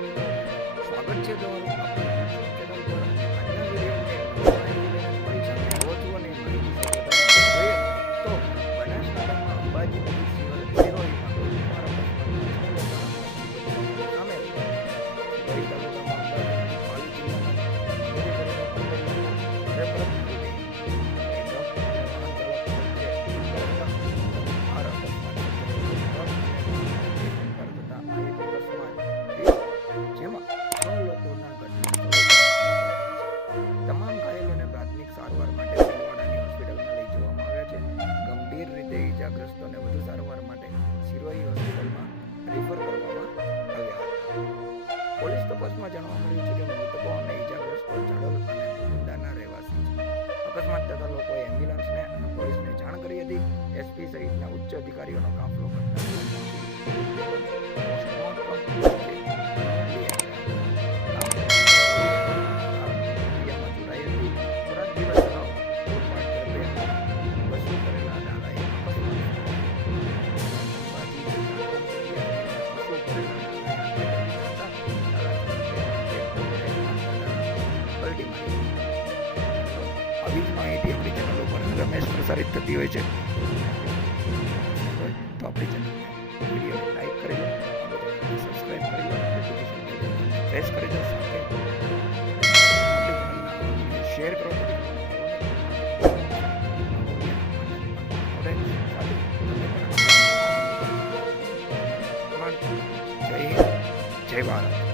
મિત્રો, સ્વાગત છે તમારું આપણી YouTube ચેનલ પર. આજના વિડીયોને પરીક્ષાને પહોંચવો અને માહિતી જોઈએ તો બનાસકાંઠામાં અંબાજી નજીક સિરોહીમાં સામે સિરોહી તાલુકામાં પાલી તમામ ઘાયલોને પ્રાથમિક સારવાર માટે ભીલવાડાની હોસ્પિટલમાં લઈ જવામાં આવ્યા છે. ગંભીર રીતે ઈજાગ્રસ્તોને વધુ સારવાર માટે સિરોહી હોસ્પિટલમાં રિફર કરવામાં આવ્યા હતા. પોલીસ તપાસમાં જાણવા મળ્યું છે કે મૃતકો અને ઈજાગ્રસ્તો ચડોલ અને મુંદાના રહેવાસી છે. અકસ્માત થતા લોકોએ એમ્બ્યુલન્સને અને પોલીસને જાણ કરી હતી. એસપી સહિતના ઉચ્ચ અધિકારીઓનો કાફલો આવી જ માહિતી આપણી ચેનલો પર રમેશ પ્રસારિત થતી હોય છે. તો આપણી ચેનલ વિડીયો લાઈક કરી લો, સબસ્ક્રાઈબ કરી લો, પ્રેસ કરી દો, સાથે આપણી ચેનલના શેર કરો. જય હિન્દ, જય ભારત.